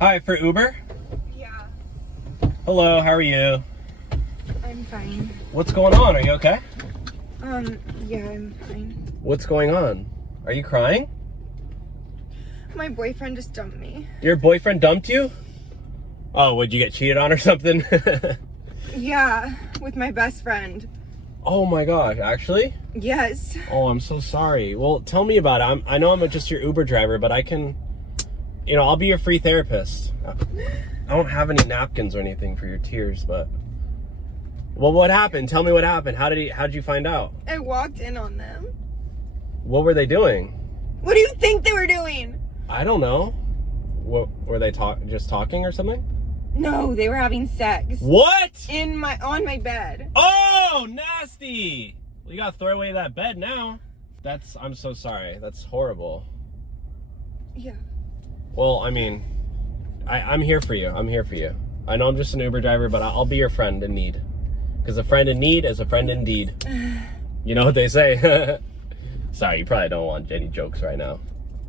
Hi, for Uber? Yeah, Hello, how are you? I'm fine. What's going on? Are you okay? Yeah, I'm fine. What's going on? Are you crying? My boyfriend just dumped me. Your boyfriend dumped you? Oh, would you get cheated on or something? Yeah, with my best friend. Oh my gosh, actually? Yes. Oh, I'm so sorry. Well, tell me about it. I know I'm just your Uber driver, but I can, I'll be your free therapist. I don't have any napkins or anything for your tears, but... Well, what happened? Tell me what happened. How did you find out? I walked in on them. What were they doing? What do you think they were doing? I don't know. What were they just talking or something? No, they were having sex. What? On my bed. Oh, nasty! Well, you gotta throw away that bed now. I'm so sorry. That's horrible. Yeah. Well, I mean, I'm here for you. I'm here for you. I know I'm just an Uber driver, but I'll be your friend in need. Because a friend in need is a friend indeed. You know what they say. Sorry, you probably don't want any jokes right now.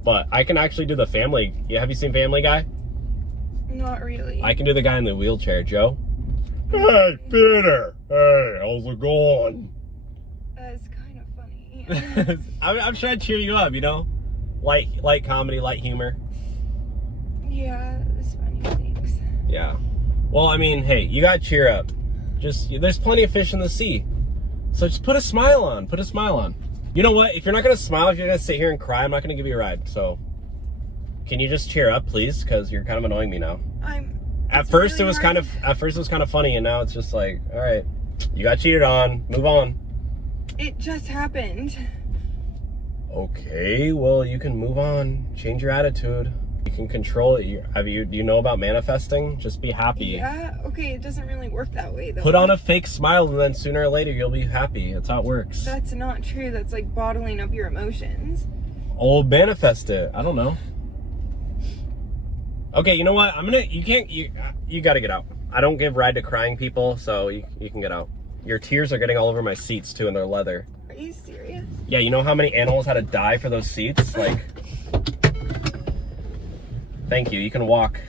But I can actually do the family. Yeah, have you seen Family Guy? Not really. I can do the guy in the wheelchair, Joe. Hey, Peter. Hey, how's it going? That's kind of funny. I'm trying to cheer you up, light comedy, light humor. Yeah, it's funny. Thanks. Yeah. Well, I mean, hey, you gotta cheer up. There's plenty of fish in the sea. So just put a smile on. Put a smile on. You know what? If you're not gonna smile, if you're gonna sit here and cry, I'm not gonna give you a ride. So, can you just cheer up, please? Because you're kind of annoying me now. At first it was kind of funny, and now it's just like, all right, you got cheated on. Move on. It just happened. Okay, well, you can move on. Change your attitude. You can control it. Do you know about manifesting? Just be happy. Yeah, okay, it doesn't really work that way though. Put on a fake smile, and then sooner or later you'll be happy. That's how it works. That's not true. That's like bottling up your emotions. Oh, manifest it. I don't know. Okay, you know what? You gotta get out. I don't give ride to crying people, so you can get out. Your tears are getting all over my seats too, and they're leather. Are you serious? Yeah, you know how many animals had to die for those seats? Like, thank you. You can walk.